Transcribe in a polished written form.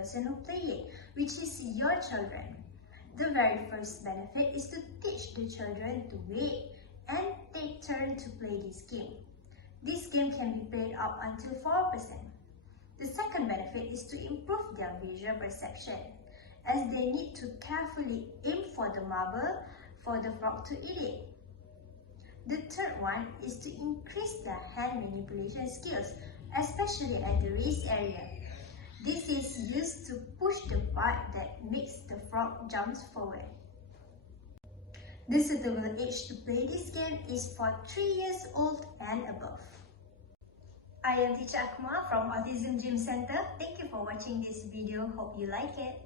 person who play it, which is your children. The very first benefit is to teach the children to wait and take turns to play this game. This game can be played up until 4%. The second benefit is to improve their visual perception, as they need to carefully aim for the marble for the frog to eat it. The third one is to increase their hand manipulation skills, especially at the wrist area. This is used to push the part that makes the frog jump forward. The suitable age to play this game is for 3 years old and above. I am Teacher Akmal from Autism Gym Center. Thank you for watching this video. Hope you like it.